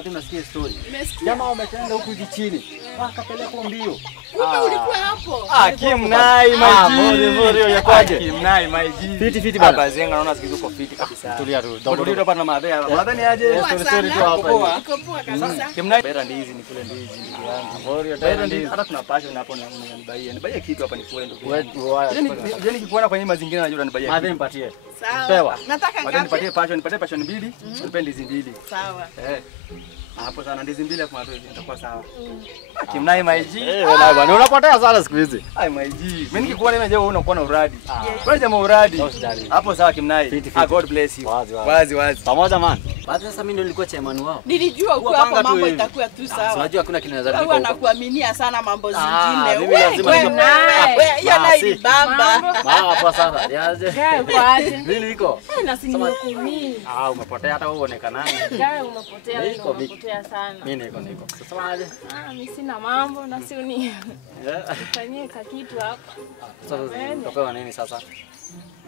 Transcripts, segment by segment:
Hata unasikia story. Jamaa wametenda huku chini. Akapeleka mbio. Kumbe ulikuwa hapo. Kimnai maji. Morio yakwaje? Kimnai maji. Fiti bana. Bazenga naona sikizo kwa fiti kabisa. Tulia tu. Ndio hapa na madhara. Madhani aje Story tu hapa. Uko poa kabisa. Kimnai bera ndizi ni kule ndizi ndugu yangu. Morio Bera ndizi hata kuna passion hapo na nibaie. Nibaie kitu hapa ni kwenda. Wewe Yaani kikuona kwenye mazingira najua nibaie. madhe mpatie. Sawa. Pewa. Nataka Madhani ngapi? nipatie passion mbili, nipe ndizi mbili. Sawa. Hapo sana ndizi mbili hapo watu itakuwa sawa. Kimnai maji. Wewe na bwana unapotea sana siku hizi. Ai maji. Mimi nikikuona mimi najua unakuwa na uradi. Wewe jamaa uradi. Hapo sawa Kimnai. God bless you. Wazi. Pamoja man. Basi sasa mimi ndio nilikuwa chairman wao. Nilijua uko hapo mambo itakuwa tu sawa. Unajua hakuna kinaweza Wewe unakuaminia sana mambo zingine. Mimi lazima Hiyo na ibamba. Mama kwa sasa. Yaje. Gae kwaje? Nini niko? Na sinimekumi. Umepotea hata wewe uonekanaje? Gae umepotea, wewe Niko, umepotea sana. Mimi niko. Sasa aje? Mimi sina mambo na si uni. Yeah. Fanyie kitu hapa. Sasa tutapewa nini sasa?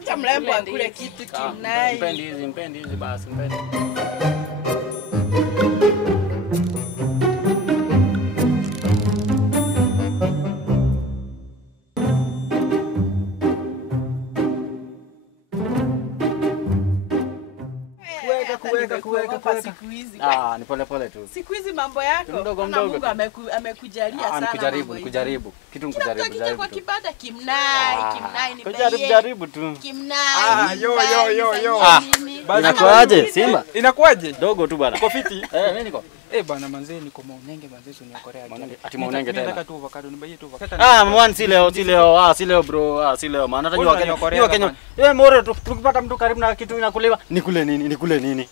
Cha mrembo akule kitu Kimnai. Mpendi hizi basi mpendi. Kuweka siku hizi. Ni pole tu. Siku hizi mambo yako. Mdogo. Mungu amekujalia sana. Nikujaribu. Kitu nikujaribu. Kwa kibada Kimnai ni Kujaribu tu. Kimnai. Yo. Inakuaje? Simba? Inakuaje? Dogo tu bana. Uko fiti? Mimi niko. Bana manzee niko maunenge manzee uniokorea. Ati maunenge tena. Nataka tu avocado nibaie tu avocado. Mwan si leo. Si leo bro. Si leo. Maana hata ni Wakenya. Moro tukipata mtu karibu na kitu inakuliwa. Nikule nini?